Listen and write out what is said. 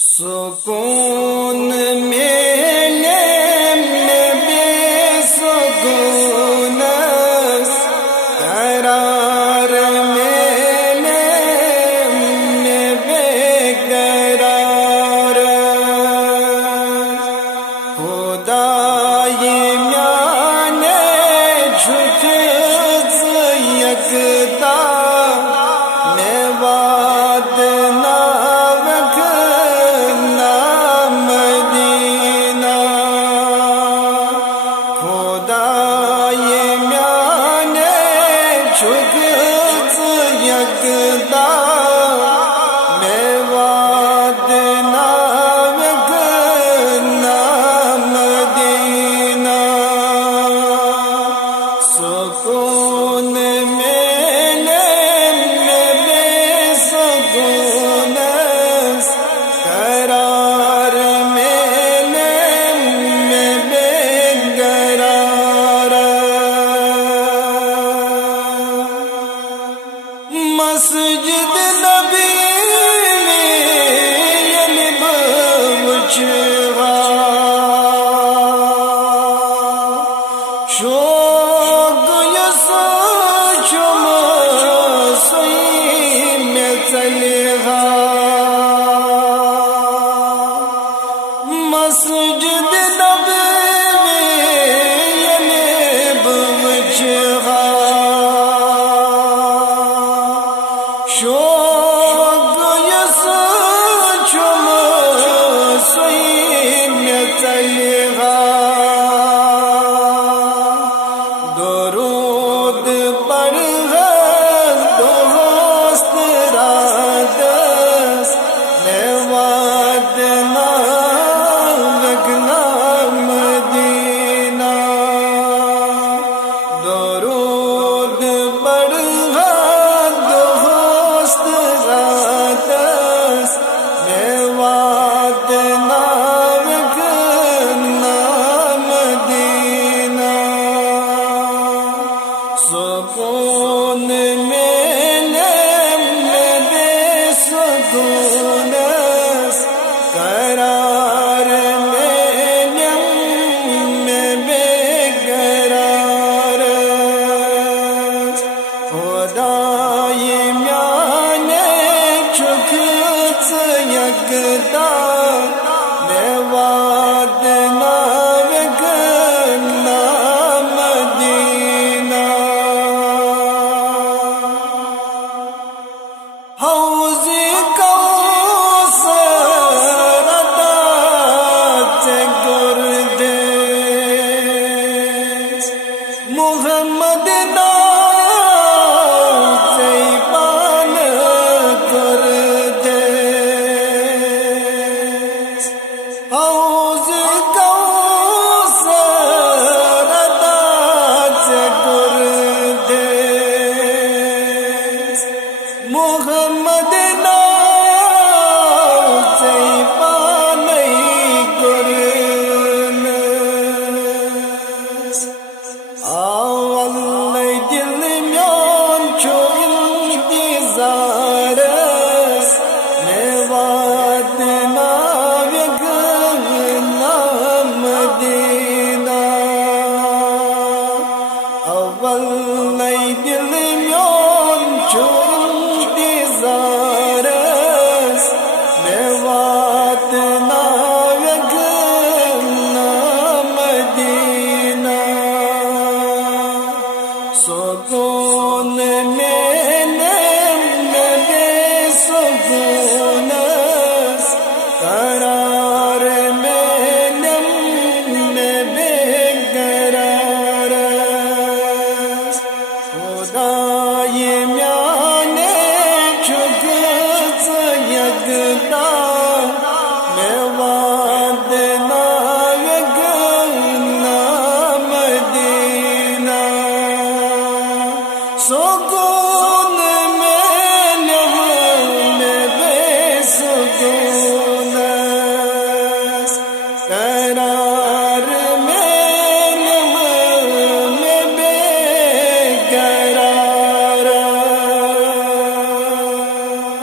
سکون میلے میں بے سکون قرار میلے میں بے قرار خدای میانے جھک یکتا میں بات نہ مسجد نبی یعنی بچگا شوق یسو چم سوئی میں چلگا مسجد نبی یعنی بچگا شوق یسو چم سوئی میں چلگا درود پڑھ دوست را دست لیواد نہ لگنا مدینہ درود پڑھ سکون میلے میں بے سکون قرار میلے میں بے قرار خدای میانے جھک یکتا